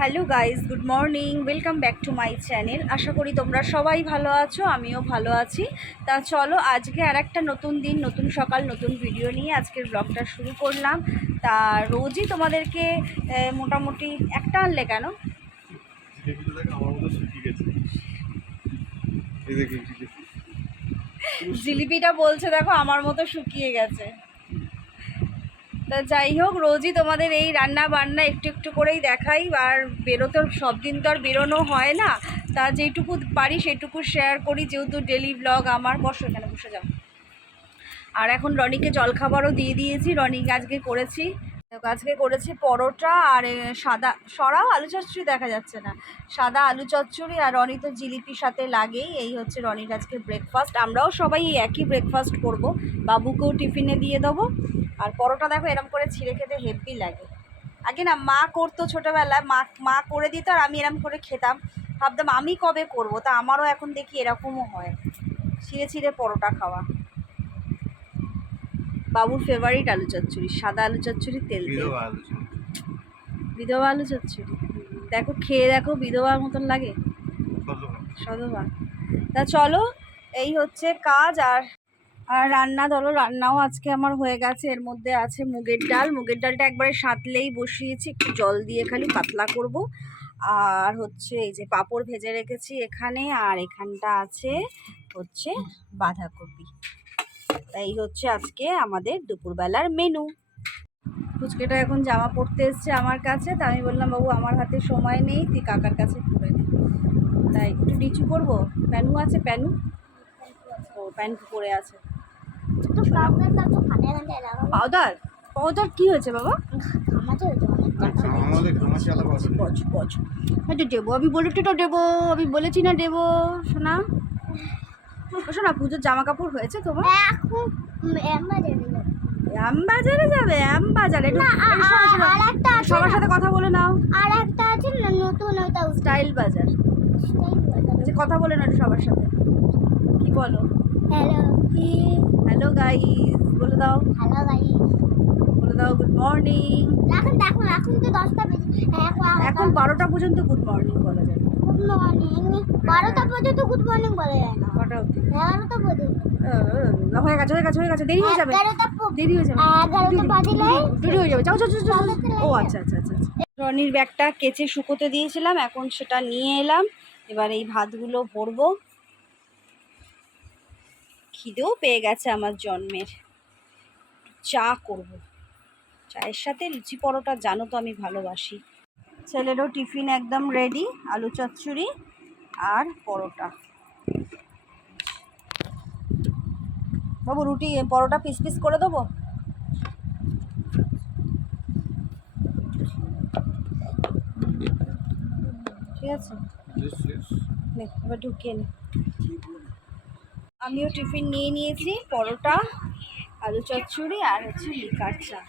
Hello guys good morning welcome back to my channel. আশা করি তোমরা সবাই ভালো আছো আমিও ভালো আছি। তা চলো আজকে আর একটা নতুন দিন নতুন সকাল নতুন ভিডিও নিয়ে আজকের ব্লগটা শুরু করলাম। তা রোজই তোমাদেরকে মোটামুটি একটা আনলে কেন? জিলিপিটা বলছে দেখো আমার মতো শুকিয়ে গেছে। তা যাই হোক, রোজই তোমাদের এই রান্না বান্না একটু একটু করেই দেখাই। আর বেরোতে সব দিন তো আর বেরোনো হয় না। তা যেটুকু পারি সেটুকু শেয়ার করি। যেহেতু ডেলি ব্লগ আমার বসো এখানে, বসে যাও। আর এখন রনিকে জলখাবারও দিয়ে দিয়েছি। রনি আজকে করেছি। আজকে করেছি পরোটা আর সাদা, সরাও আলু চচ্চড়ি দেখা যাচ্ছে না। সাদা আলু চচ্চড়ি আর রনি তো জিলিপির সাথে লাগেই। এই হচ্ছে রনির আজকে ব্রেকফাস্ট আমরাও সবাই একই ব্রেকফাস্ট করব। বাবুকেও টিফিনে দিয়ে দেবো। আর পরোটা দেখো এরম করে ছিঁড়ে খেতে হেভি লাগে। আগে না মা করতো ছোটোবেলায় মা মা করে দিত আর আমি এরম করে খেতাম। ভাবতাম আমি কবে করব? তা আমারও এখন দেখি এরকমও হয়। ছিঁড়ে ছিঁড়ে পরোটা খাওয়া। বাবুর ফেভারিট আলু চচ্চড়ি সাদা আলু চচ্চড়ি তেল বিধবা আলু চচ্চড়ি। দেখো খেয়ে দেখো বিধবার মতন লাগে। সধবা তা চলো এই হচ্ছে কাজ আর আর রান্না, ধরো রান্নাও আজকে আমার হয়ে গেছে। এর মধ্যে আছে মুগের ডাল। মুগের ডালটা একবারে সাঁতলেই বসিয়েছি। একটু জল দিয়ে খালি পাতলা করব। আর হচ্ছে এই যে পাঁপড় ভেজে রেখেছি এখানে। আর এখানটা আছে হচ্ছে বাঁধাকপি। তাই হচ্ছে আজকে আমাদের দুপুরবেলার মেনু ফুচকেটা এখন জামা পরতে এসছে আমার কাছে। তা আমি বললাম, বাবু, আমার হাতে সময় নেই। তুই কাকার কাছে পরে নে। তাই একটু নিচু করব। প্যানু আছে, প্যানু? ও প্যান্ট পরে আছে। Powder powder? কি হয়েছে বাবা? হয়তো দেবো আমি বলেছি তো দেবো আমি বলেছি না দেবো শোনা শোনা পুজোর জামা কাপড় হয়েছে তোমার? বাজারে যাবে। সবার সাথে- আর একটা সবার সাথে কথা বলে নাও। আর একটা আছে না নতুন ওটা স্টাইল বাজার। যে কথা বলে নাও একটু সবার সাথে। কি বলো? হ্যালো হ্যালো গাইস বলে দাও। হ্যালো গাই বলে দাও গুড মর্নিং এখন দেখো এখন তো দশটা বেজে এখন এখন বারোটা পর্যন্ত গুড মর্নিং বলা যায়। গুড মর্নিং বারোটা পর্যন্ত গুড মর্নিং বলা যায় না। কটা অবধি? এগারোটা পর্যন্ত। হয়ে গেছে হয়ে গেছে হয়ে গেছে দেরি হয়ে যাবে। দেরি হয়ে যাবে। দেরি হয়ে যাবে। যাও যাও যাও, ও আচ্ছা আচ্ছা আচ্ছা আচ্ছা। রনির ব্যাগটা কেচে শুকোতে দিয়েছিলাম এখন সেটা নিয়ে এলাম। এবার এই ভাতগুলো ভরবো। খিদেও পেয়ে গেছে আমার জন্মের। চা করব। চায়ের সাথে লুচি পরোটা জানো তো আমি ভালোবাসি। ছেলেরও টিফিন একদম রেডি আলু চচ্চড়ি আর পরোটা। বাবু রুটি পরোটা পিস পিস করে দেবো? ঠিক আছে? এবার ঢুকিয়ে নে। আমিও টিফিন নিয়ে নিয়েছি, পরোটা, আলু চচ্চড়ি আর হচ্ছে লিকার চা।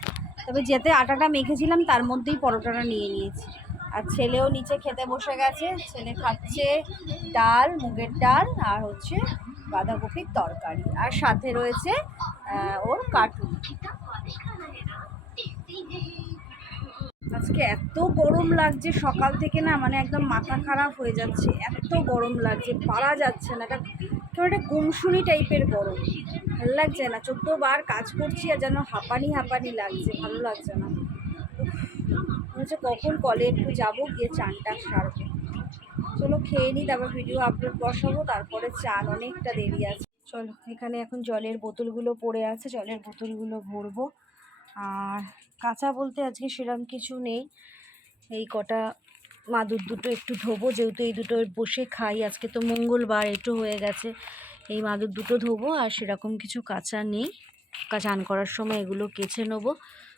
তবে যেতে আটাটা মেখেছিলাম, তার মধ্যেই পরোটাটা নিয়ে নিয়েছি। আর ছেলেও নিচে খেতে বসে গেছে, ছেলে খাচ্ছে ডাল, মুগের ডাল আর হচ্ছে বাঁধাকপির তরকারি। আর সাথে রয়েছে ওর কার্টুন আজকে এত গরম লাগছে সকাল থেকে না মানে একদম মাথা খারাপ হয়ে যাচ্ছে। এত গরম লাগছে, পারা যাচ্ছে না। এটা কেমন একটা গুমসুনি টাইপের গরম। ভালো লাগছে না? চোদ্দ বার কাজ করছি আর যেন হাঁপানি হাঁপানি লাগছে, ভালো লাগছে না। হচ্ছে কখন কলে একটু যাব, গিয়ে চানটা সারবো। চলো খেয়ে নিই তারপর ভিডিও আপলোড বসাবো, তারপরে চান, অনেকটা দেরি আছে। চলো, এখানে এখন জলের বোতলগুলো পড়ে আছে, জলের বোতলগুলো ভরবো। আর কাঁচা বলতে আজকে সেরকম কিছু নেই। এই কটা মাদুর দুটো একটু ধোবো, যেহেতু এই দুটো বসে খাই। আজকে তো মঙ্গলবার, একটু হয়ে গেছে। এই মাদুর দুটো ধোবো আর সেরকম কিছু কাঁচা নেই। চান করার সময় এগুলো কেচে নেব।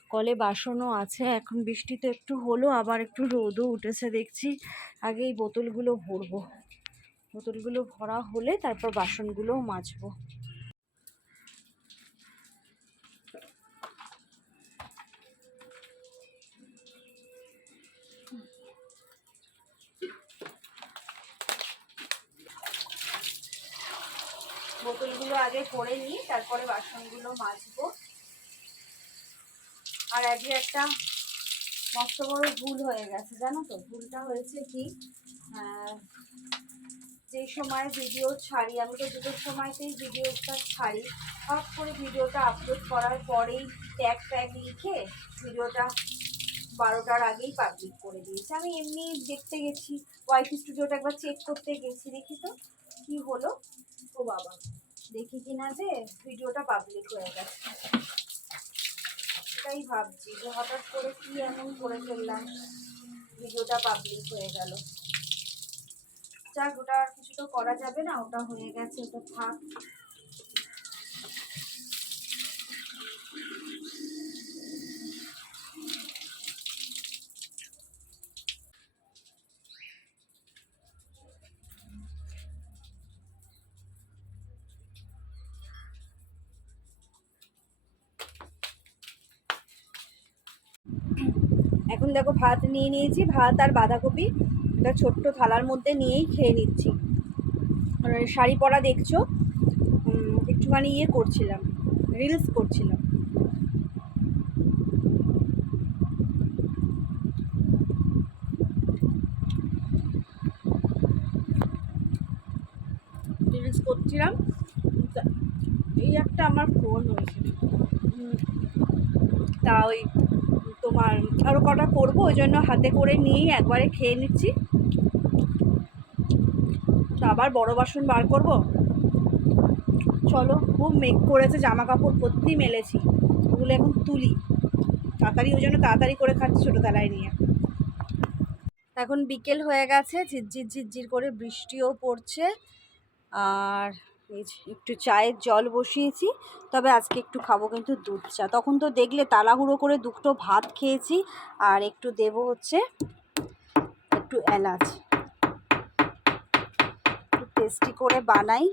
কলে বাসনও আছে, এখন বৃষ্টি তো একটু হলো, আবার একটু রোদও উঠেছে দেখছি। আগে এই বোতলগুলো ভরবো। বোতলগুলো ভরা হলে তারপর বাসনগুলোও মাজবো। বোতলগুলো আগে করে নিই, তারপরে বাসনগুলো মাজবো। আর আজকে একটা মস্ত বড় ভুল হয়ে গেছে, জানো তো? ভুলটা হয়েছে কি? যেই সময় ভিডিও ছাড়ি, আমি তো দুটোর সময়তেই ভিডিওটা ছাড়ি। হঠাৎ করে ভিডিওটা আপলোড করার পরেই ট্যাগ ট্যাগ লিখে ভিডিওটা বারোটার আগেই পাবলিক করে দিয়েছে। আমি এমনি দেখতে গেছি ওয়াইফি স্টুডিওটা একবার চেক করতে গেছি, দেখি তো কী হলো? ও বাবা। দেখি কিনা যে ভিডিওটা পাবলিক হয়ে গেছে। সেটাই ভাবছি যে হঠাৎ করে কি এমন করে ফেললাম, ভিডিওটা পাবলিক হয়ে গেল। যাক, ওটা আর কিছু তো করা যাবে না, ওটা হয়ে গেছে, ওটা থাক। এখন দেখো ভাত নিয়ে নিয়েছি, ভাত আর বাঁধাকপি একটা ছোট্ট থালার মধ্যে নিয়েই খেয়ে নিচ্ছি। শাড়ি পরা দেখছ একটুখানি ইয়ে করছিলাম রিলস করছিলাম। রিলস করছিলাম, এই একটা আমার ফোন হয়েছে। তা ওই তোমার আরও কটা করব, ওই জন্য হাতে করে নিয়েই একবারে খেয়ে নিচ্ছি। তা আবার বড় বাসন বার করব? চলো, খুব মেঘ করেছে জামা কাপড় ভর্তি মেলেছি। ওগুলো এখন তুলি। তাড়াতাড়ি, ওই জন্য তাড়াতাড়ি করে খাচ্ছি ছোটোবেলায় নিয়ে। এখন বিকেল হয়ে গেছে, ঝিরঝির ঝিরঝির করে বৃষ্টিও পড়ছে। আর একটু চায়ের জল বসিয়েছি, তবে আজকে একটু খাব কিন্তু দুধ চা। তখন তো দেখলে তাড়াহুড়ো করে দুটো ভাত খেয়েছি, আর একটু দেব হচ্ছে একটু এলাচ। একটু টেস্টি করে বানাই।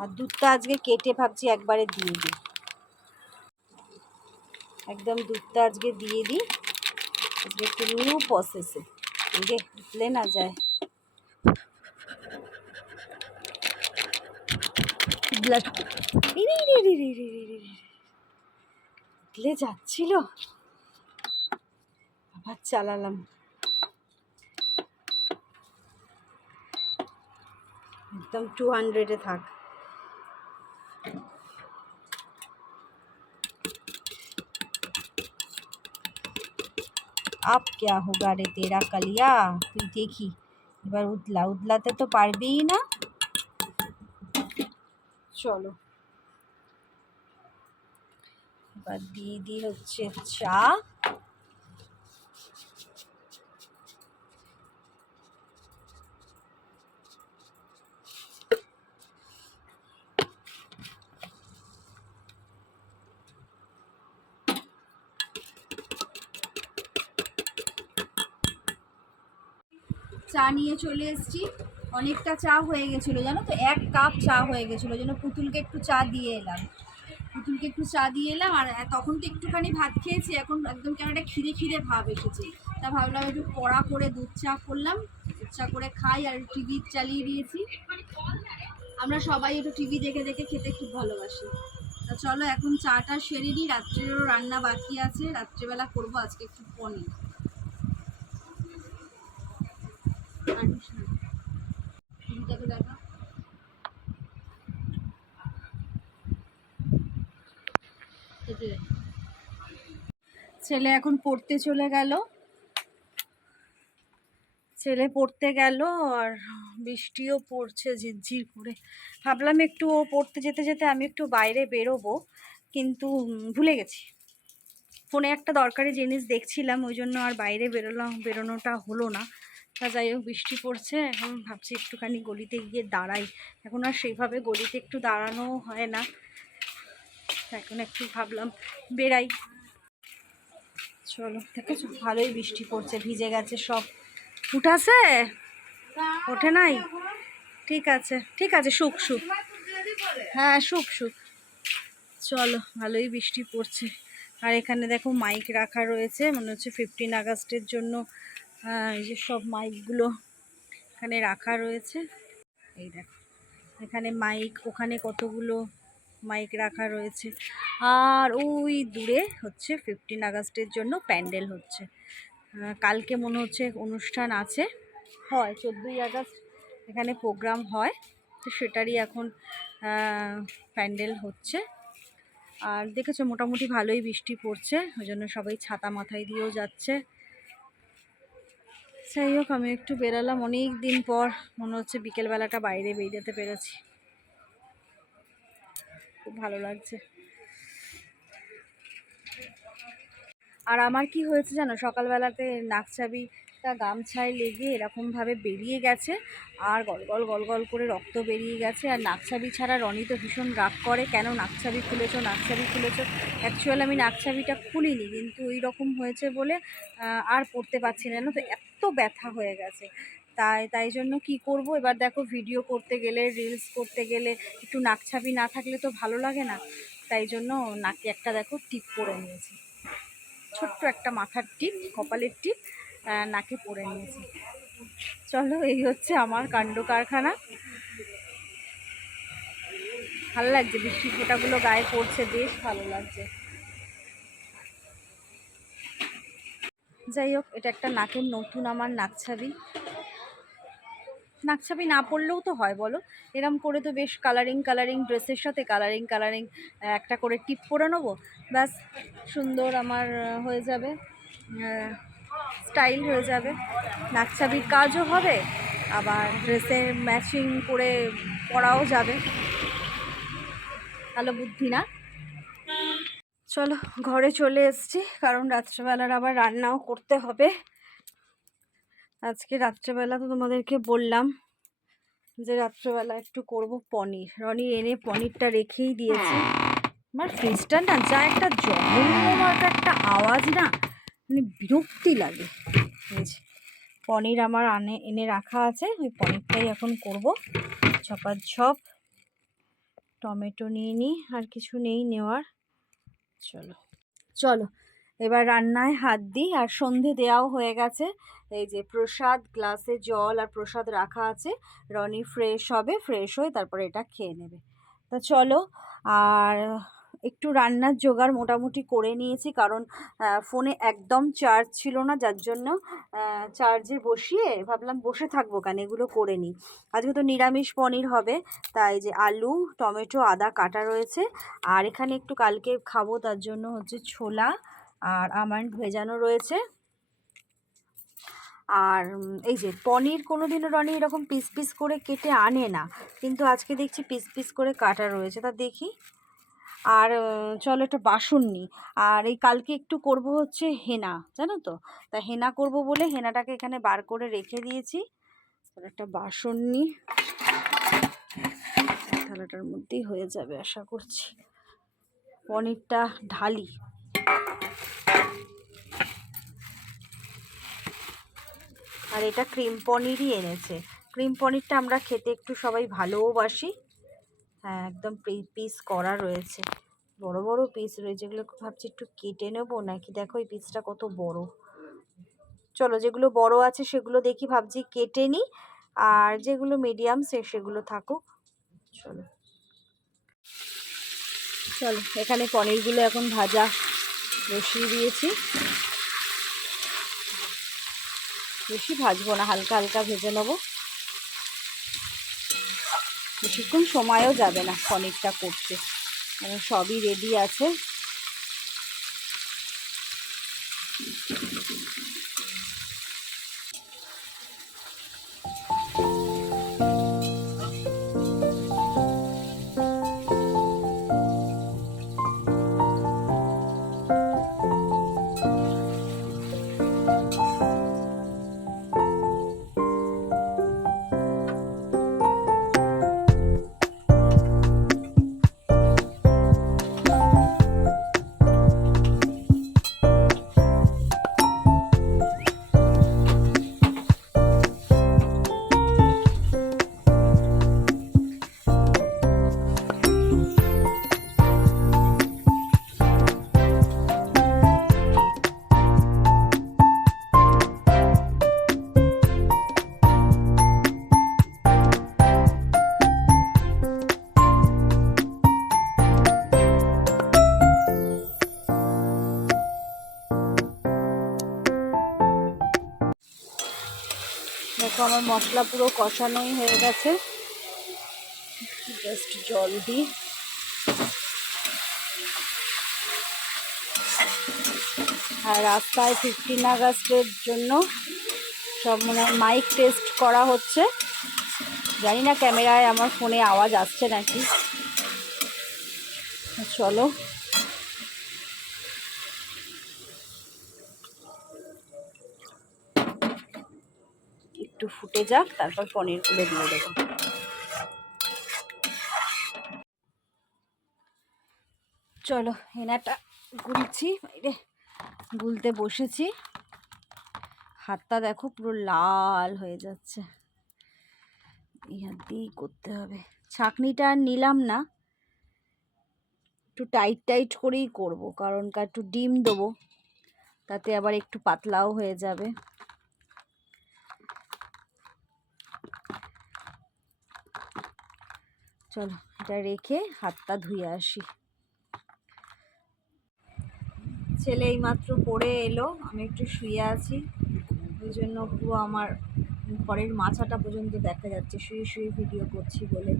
আর দুধটা আজকে কেটে ভাবছি একবারে দিয়ে দিই। একদম দুধটা আজকে দিয়ে দিই। আজকে একটু নিউ প্রসেসে যে না যায়। ব্লাড উঠলে যাচ্ছিল আবার চালালাম একদম টু হান্ড্রেডে থাক আপ क्या होगा রে তেরা কালিয়া তুই দেখি এবার উতলা উতলাতে তো পারবেই না। চলো। এবার দিয়ে হচ্ছে চা। চা নিয়ে চলে এসেছি। অনেকটা চা হয়ে গেছিল, জানো তো? এক কাপ চা হয়ে গেছিল, যেন পুতুলকে একটু চা দিয়ে এলাম। পুতুলকে একটু চা দিয়ে এলাম, আর তখন তো একটুখানি ভাত খেয়েছি, এখন একদম কেমন একটা খিরে খিরে ভাব এসেছে। তা ভাবলাম একটু কড়া করে দুধ চা করলাম, দুধ চা করে খাই আর টিভি চালিয়ে দিয়েছি। আমরা সবাই একটু টিভি দেখে দেখে খেতে খুব ভালোবাসি। তা চলো, এখন চাটা সেরে নিই, রাত্রেরও রান্না বাকি আছে, রাত্রেবেলা করব আজকে একটু পনির। ছেলে এখন পড়তে চলে গেল। ছেলে পড়তে গেল আর বৃষ্টিও পড়ছে ঝিরঝির করে। ভাবলাম একটু পড়তে যেতে যেতে আমি একটু বাইরে বেরোবো, কিন্তু ভুলে গেছি। ফোনে একটা দরকারি জিনিস দেখছিলাম, ওই জন্য আর বাইরে বেরোলাম, বেরোনোটা হলো না। তা যাই হোক, বৃষ্টি পড়ছে, এখন ভাবছি একটুখানি গলিতে গিয়ে দাঁড়াই। এখন আর সেইভাবে গলিতে একটু দাঁড়ানো হয় না। এখন একটু ভাবলাম বেরাই চলো, দেখেছ? ভালোই বৃষ্টি পড়ছে, ভিজে গেছে সব। উঠাছে ওঠে নাই? ঠিক আছে ঠিক আছে সুখ সুখ হ্যাঁ সুখ সুখ চলো, ভালোই বৃষ্টি পড়ছে। আর এখানে দেখো মাইক রাখা রয়েছে, মনে হচ্ছে ফিফটিন আগস্টের জন্য। এই যে সব মাইকগুলো এখানে রাখা রয়েছে। এই দেখো, এখানে মাইক ওখানে কতগুলো মাইক রাখা রয়েছে। আর ওই দূরে হচ্ছে ফিফটিন আগস্টের জন্য প্যান্ডেল হচ্ছে। কালকে মনে হচ্ছে অনুষ্ঠান আছে। হয়, চোদ্দোই আগস্ট এখানে প্রোগ্রাম হয়। তো সেটারই এখন প্যান্ডেল হচ্ছে। আর দেখেছ, মোটামুটি ভালোই বৃষ্টি পড়ছে। ওই জন্য সবাই ছাতা মাথায় দিয়েও যাচ্ছে। যাই হোক, আমি একটু বেরালাম। অনেক দিন পর মনে হচ্ছে বিকেলবেলাটা বাইরে বেরিয়ে পেরেছি। খুব ভালো লাগছে। আর আমার কি হয়েছে জানো? সকালবেলাতে নাকচাবিটা গামছায় লেগে এরকমভাবে বেরিয়ে গেছে আর গল গল গল গল করে রক্ত বেরিয়ে গেছে। আর নাকছাবি ছাড়া রনি তো ভীষণ রাগ করে, কেন নাকছাবি খুলেছো নাকছাবি খুলেছো? অ্যাকচুয়াল আমি নাকছাবিটা খুলিনি, কিন্তু ওই রকম হয়েছে বলে আর পড়তে পারছি না। তো, এত ব্যথা হয়ে গেছে। তাই তাই জন্য কি করব? এবার দেখো ভিডিও করতে গেলে রিলস করতে গেলে, একটু নাকছাবি না থাকলে তো ভালো লাগে না। তাই জন্য নাকে একটা দেখো টিপ পরে নিয়েছি। ছোট্ট একটা মাথার টিপ, কপালের টিপ। নাকে পরে নিয়েছে। চলো, এই হচ্ছে আমার কাণ্ড কারখানা। ভালো লাগছে বৃষ্টি ফোঁটাগুলো গায়ে পড়ছে, বেশ ভালো লাগছে। যাই হোক, এটা একটা নাকের নতুন আমার নাকছাবি। নাকছাবি না পড়লেও তো হয়, বলো? এরম করে তো বেশ কালারিং কালারিং ড্রেসের সাথে কালারিং কালারিং একটা করে টিপ পরে নেব। ব্যাস, সুন্দর আমার হয়ে যাবে। স্টাইল হয়ে যাবে। নাকছাবির কাজও হবে, আবার ড্রেসের ম্যাচিং করে পরাও যাবে। ভালো বুদ্ধি না? চলো, ঘরে চলে এসেছি, কারণ রাত্রেবেলার আবার রান্নাও করতে হবে। আজকে রাত্রেবেলা তো তোমাদেরকে বললাম যে রাত্রেবেলা একটু করব পনির। রনি এনে পনিরটা রেখেই দিয়েছে। আমার ফ্রিজটা না, যা একটা জমজমাট একটা আওয়াজ না মানে বিরক্তি লাগে। পনির আমার আনে, এনে রাখা আছে, ওই পনিরটাই এখন করব। ছপার ঝপ টমেটো নিয়ে নিই আর কিছু নেই নেওয়ার। চলো। চলো, এবার রান্নায় হাত দিই, আর সন্ধে দেওয়াও হয়ে গেছে। এই যে প্রসাদ, গ্লাসে জল আর প্রসাদ রাখা আছে। রনি ফ্রেশ হবে, ফ্রেশ হয়ে তারপরে এটা খেয়ে নেবে। তা চলো, আর একটু রান্নার জোগাড় মোটামুটি করে নিয়েছি। কারণ ফোনে একদম চার্জ ছিল না, যার জন্য চার্জে বসিয়ে ভাবলাম বসে থাকব কেন? এগুলো করে নিই। আজকে তো নিরামিষ পনির হবে, তাই যে আলু, টমেটো, আদা কাটা রয়েছে। আর এখানে একটু কালকে খাব, তার জন্য হচ্ছে ছোলা আর আমন্ড ভেজানো রয়েছে। আর এই যে পনির কোনো দিনও রনি এরকম পিস পিস করে কেটে আনে না। কিন্তু আজকে দেখছি পিস পিস করে কাটা রয়েছে। তা দেখি। আর চলো একটা বাসন নিই আর এই কালকে একটু করব হচ্ছে হেনা, জানো তো? তা হেনা করব বলে হেনাটাকে এখানে বার করে রেখে দিয়েছি। একটা বাসন নিই থালাটার মধ্যেই হয়ে যাবে আশা করছি। পনিরটা ঢালি। আর এটা ক্রিম পনিরই এনেছে। ক্রিম পনিরটা আমরা খেতে একটু সবাই ভালোবাসি হ্যাঁ একদম পিস করা রয়েছে। বড় বড় পিস রয়েছে। এগুলো ভাবছি একটু কেটে নেব? নাকি দেখো এই পিসটা কত বড়? চলো, যেগুলো বড় আছে সেগুলো দেখি, ভাবছি কেটে নিই আর যেগুলো মিডিয়াম সে, সেগুলো থাকুক। চলো। চলো, এখানে পনিরগুলো এখন ভাজা বসিয়ে দিয়েছি। বেশি ভাজবো না, হালকা হালকা ভেজে নেব। বেশিক্ষণ সময়ও যাবে না পনিরটা করতে। কারণ সবই রেডি আছে। আমার মশলা পুরো কষানোই হয়ে গেছে। জাস্ট জল দিই। আর রাস্তায় ফিফটিন আগস্টের জন্য সব মনে মাইক টেস্ট করা হচ্ছে। জানি না ক্যামেরায় আমার ফোনে আওয়াজ আসছে নাকি। চলো একটু ফুটে যাক, তারপর পনির পনিরগুলো দিয়ে দেবো। চলো হেনাটা গুলছি, বাইরে গুলতে বসেছি। হাতটা দেখো পুরো লাল হয়ে যাচ্ছে। এই দিয়েই করতে হবে। ছাঁকনিটা আর নিলাম না। একটু টাইট টাইট করেই করব, কারণ একটু ডিম দেবো, তাতে আবার একটু পাতলাও হয়ে যাবে। চলো এটা রেখে হাতটা ধুয়ে আসি। ছেলে এইমাত্র পড়ে এলো আমি একটু শুয়ে আছি। ওই জন্য পুরো আমার ঘরের মাছাটা পর্যন্ত দেখা যাচ্ছে শুয়ে শুয়ে ভিডিও করছি বলে।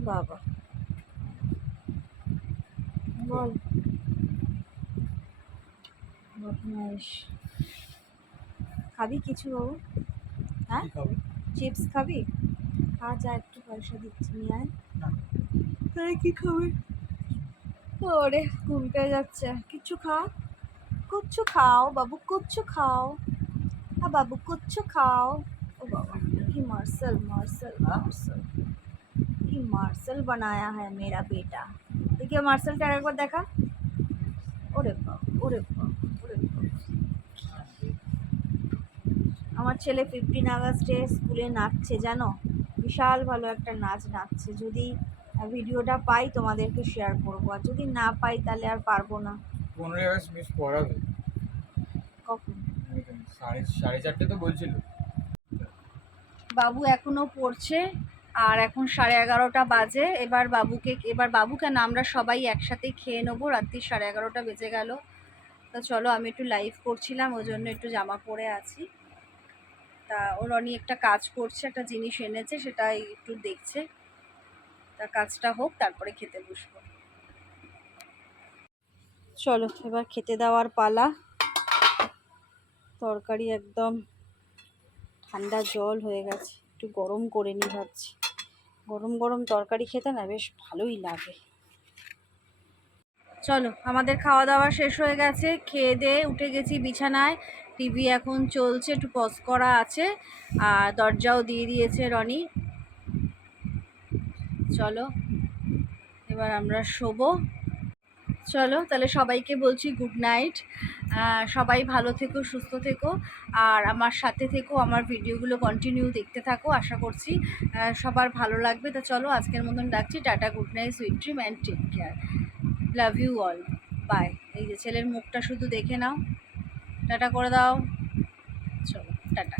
বাবা। বল। বদমাইশ। খাবি কিছু বাবু? হ্যাঁ? চিপস খাবি? একটু পয়সা দিচ্ছি নিয়ে আয় না। তাহলে কি খাবে ওরে ঘুম পেয়ে যাচ্ছে কিছু খা কুচ্ছু খাও বাবু কুচ্ছু খাও হ্যাঁ বাবু কুচ্ছু খাও ও বাবা কি मार्शल मार्शल मार्शल কি मार्शल बनाया है मेरा बेटा देखिए मार्शल টা একবার দেখা ওরে বাবা ওরে বাবা ওরে বাবা আমার ছেলে ফিফটিন আগস্টে স্কুলে নাচছে জানো বিশাল ভালো একটা নাচ নাচছে যদি ভিডিওটা পাই তোমাদেরকে শেয়ার করব। আর যদি না পাই তাহলে আর পারব না। পনেরোই আগস্ট মিস পড়াবে। কখন? সাড়ে সাড়ে চারটে তো বলছিল। বাবু এখনও পড়ছে আর এখন সাড়ে এগারোটা বাজে। এবার বাবুকে এবার বাবু কেন? আমরা সবাই একসাথে খেয়ে নেব। রাত্রি সাড়ে এগারোটা বেজে গেল। তো চলো আমি একটু লাইভ করছিলাম ওই জন্য একটু জামা পরে আছি। তা ও রনি একটা কাজ করছে, একটা জিনিস এনেছে, সেটা একটু দেখছে। তা কাজটা হোক, তারপরে খেতে বসবো। চলো, এবার খেতে দেওয়ার পালা। তরকারি একদম ঠান্ডা জল হয়ে গেছে, একটু গরম করে নি ভাবছি। গরম গরম তরকারি খেতে না বেশ ভালোই লাগে। চলো, আমাদের খাওয়া দাওয়া শেষ হয়ে গেছে, খেয়ে দিয়ে উঠে গেছি বিছানায়। টিভি এখন চলছে, একটু পজ করা আছে। আর দরজাও দিয়ে দিয়েছে রনি। চলো, এবার আমরা শোবো। চলো, তাহলে সবাইকে বলছি গুড নাইট সবাই ভালো থেকো, সুস্থ থেকো। আর আমার সাথে থেকো, আমার ভিডিওগুলো কন্টিনিউ দেখতে থাকো, আশা করছি সবার ভালো লাগবে। তা চলো, আজকের মতন ডাকছি tata good night sweet dream and take care love you all bye এই যে ছেলের মুখটা শুধু দেখে নাও। টাটা করে দাও। চলো টাটা।